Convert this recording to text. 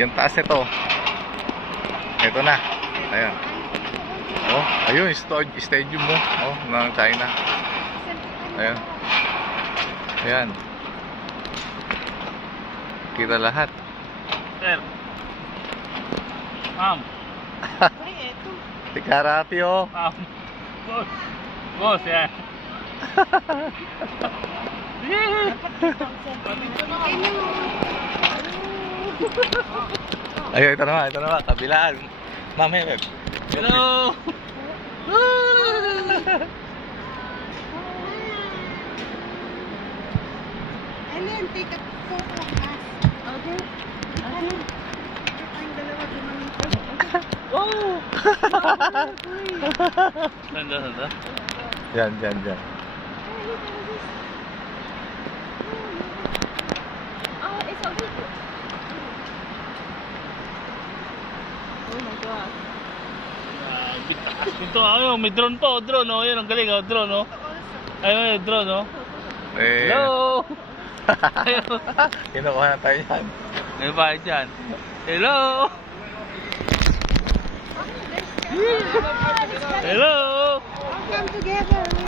Yung taas nito. Ito na. Ayan. Oh, ayun, stadium mo. Oh, ng China. Ayan. Ayan. Kita lahat. Sir. Ma'am. Si Karate, oh. Ma'am. Boss. Boss, yan. Ayun, ito naman, kabilaan. Ma'am, Hebe. Hello. And then take a photo of us. Okay? Okay. Ang dalawa gumamito. Oh. Sanda. Yan. Oh, it's okay. Oh my God. Bitakas nito. Ayun, may drone po. Drone, oh. Yan, ang galing, oh. Drone, oh. Ayun, drone, oh. Eh, Hello. Ayun. kinukuha na tayo yan. May bahay dyan. Hello. Hello. All come together.